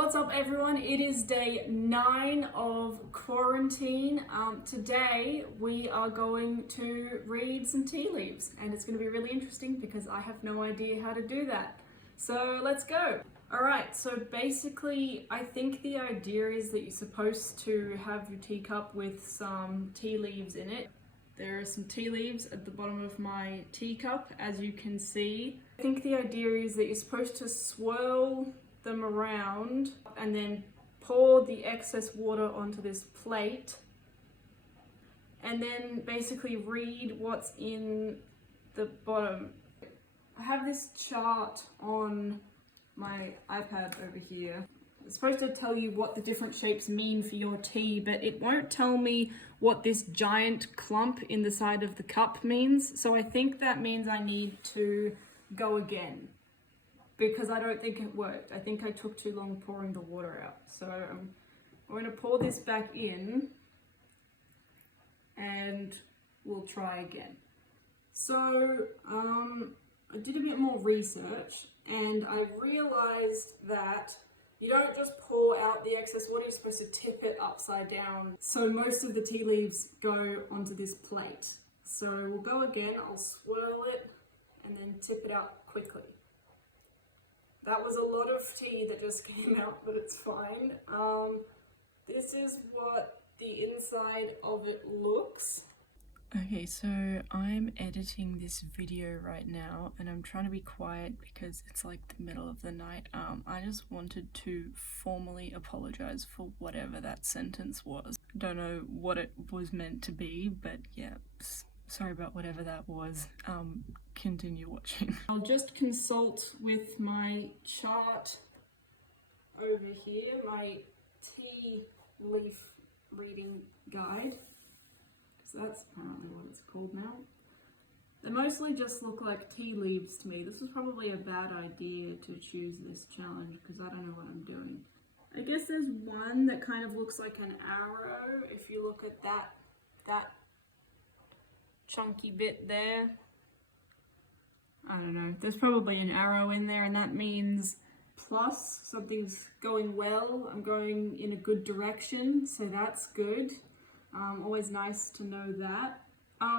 What's up everyone? It is day 9 of quarantine. Today we are going to read some tea leaves and it's going to be really interesting because I have no idea how to do that. So let's go. Alright, so basically I think the idea is that you're supposed to have your teacup with some tea leaves in it. There are some tea leaves at the bottom of my teacup, as you can see. I think the idea is that you're supposed to swirl them around and then pour the excess water onto this plate and then basically read what's in the bottom. I have this chart on my iPad over here. It's supposed to tell you what the different shapes mean for your tea, but it won't tell me what this giant clump in the side of the cup means. So I think that means I need to go again, because I don't think it worked. I think I took too long pouring the water out. So I'm going to pour this back in and we'll try again. So I did a bit more research and I realized that you don't just pour out the excess water, you're supposed to tip it upside down. So most of the tea leaves go onto this plate. So we'll go again, I'll swirl it and then tip it out quickly. That was a lot of tea that just came out, but it's fine. This is what the inside of it looks. Okay, so I'm editing this video right now and I'm trying to be quiet because it's like the middle of the night. I just wanted to formally apologize for whatever that sentence was. I don't know what it was meant to be, but yeah, sorry about whatever that was. Continue watching. I'll just consult with my chart over here, my tea leaf reading guide. So that's apparently what it's called now. They mostly just look like tea leaves to me. This was probably a bad idea to choose this challenge because I don't know what I'm doing. I guess there's one that kind of looks like an arrow. If you look at that chunky bit there. I don't know. There's probably an arrow in there and that means plus, something's going well. I'm going in a good direction, so that's good. Always nice to know that.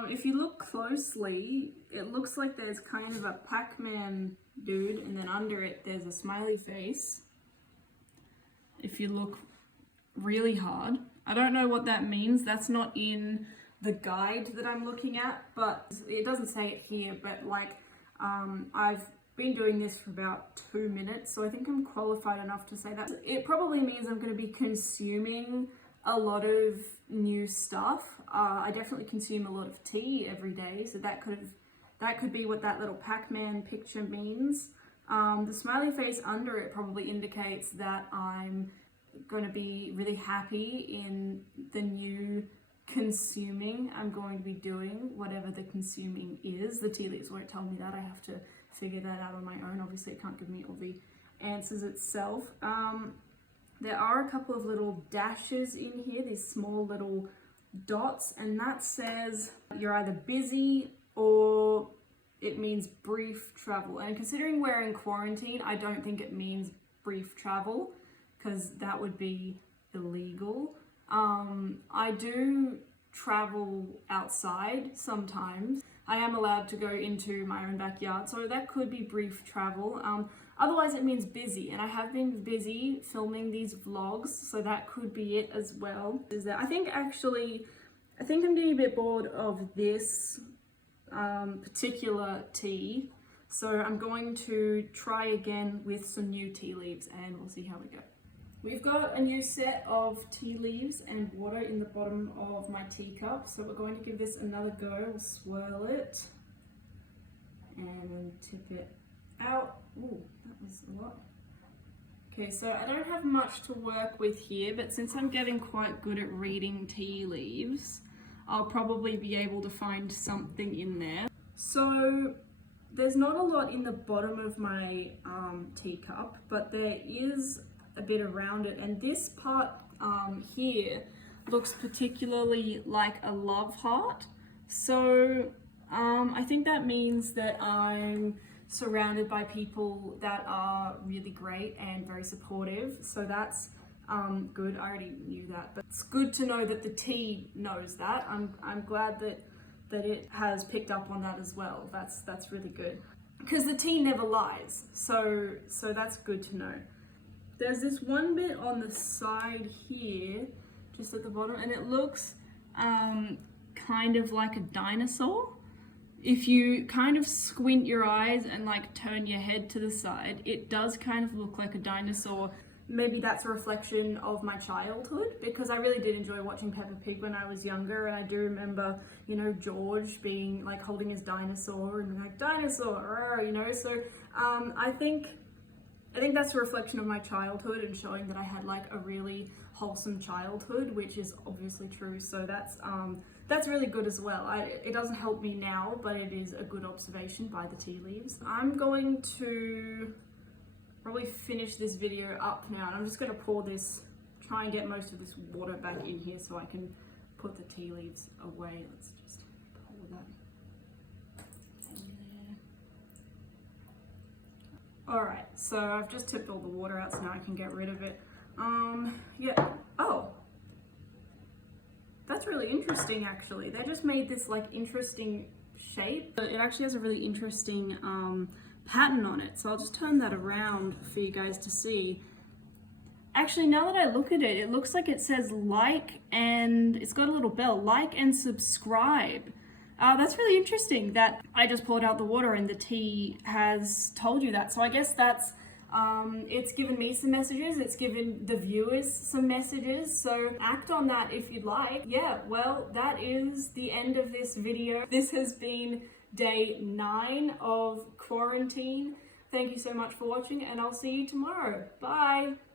If you look closely, it looks like there's kind of a Pac-Man dude and then under it there's a smiley face. If you look really hard. I don't know what that means. That's not in the guide that I'm looking at, but it doesn't say it here, but like I've been doing this for about 2 minutes, so I think I'm qualified enough to say that. It probably means I'm going to be consuming a lot of new stuff. I definitely consume a lot of tea every day, so that could be what that little Pac-Man picture means. The smiley face under it probably indicates that I'm going to be really happy in the new consuming I'm going to be doing, whatever the consuming is. The tea leaves won't tell me that. I have to figure that out on my own. Obviously it can't give me all the answers itself. There are a couple of little dashes in here, these small little dots, and that says you're either busy or it means brief travel. And considering we're in quarantine, I don't think it means brief travel because that would be illegal. I do travel outside sometimes. I am allowed to go into my own backyard, so that could be brief travel. Otherwise it means busy, and I have been busy filming these vlogs, so that could be it as well. I think I'm getting a bit bored of this particular tea, so I'm going to try again with some new tea leaves and we'll see how we go. We've got a new set of tea leaves and water in the bottom of my teacup, so we're going to give this another go. We'll swirl it and tip it out. Ooh, that was a lot. Okay, so I don't have much to work with here, but since I'm getting quite good at reading tea leaves, I'll probably be able to find something in there. So there's not a lot in the bottom of my teacup, but there is a bit around it, and this part here looks particularly like a love heart. So I think that means that I'm surrounded by people that are really great and very supportive. So that's good. I already knew that, but it's good to know that the tea knows that. I'm glad that it has picked up on that as well. That's really good, because the tea never lies. So that's good to know. There's this one bit on the side here, just at the bottom, and it looks kind of like a dinosaur. If you kind of squint your eyes and like turn your head to the side, it does kind of look like a dinosaur. Maybe that's a reflection of my childhood, because I really did enjoy watching Peppa Pig when I was younger, and I do remember, you know, George being like holding his dinosaur and being like, dinosaur, you know. So I think that's a reflection of my childhood and showing that I had like a really wholesome childhood, which is obviously true. So that's really good as well. It doesn't help me now, but it is a good observation by the tea leaves. I'm going to probably finish this video up now, and I'm just going to pour this, try and get most of this water back in here so I can put the tea leaves away. Let's just pour that in there. Alright, so I've just tipped all the water out, so now I can get rid of it. Yeah, oh, that's really interesting actually. They just made this like interesting shape. It actually has a really interesting pattern on it, so I'll just turn that around for you guys to see. Actually, now that I look at it, it looks like it says like, and it's got a little bell, like and subscribe. That's really interesting that I just poured out the water and the tea has told you that. So I guess that's, it's given me some messages, it's given the viewers some messages, so act on that if you'd like. Yeah, well, that is the end of this video. This has been day 9 of quarantine. Thank you so much for watching, and I'll see you tomorrow. Bye!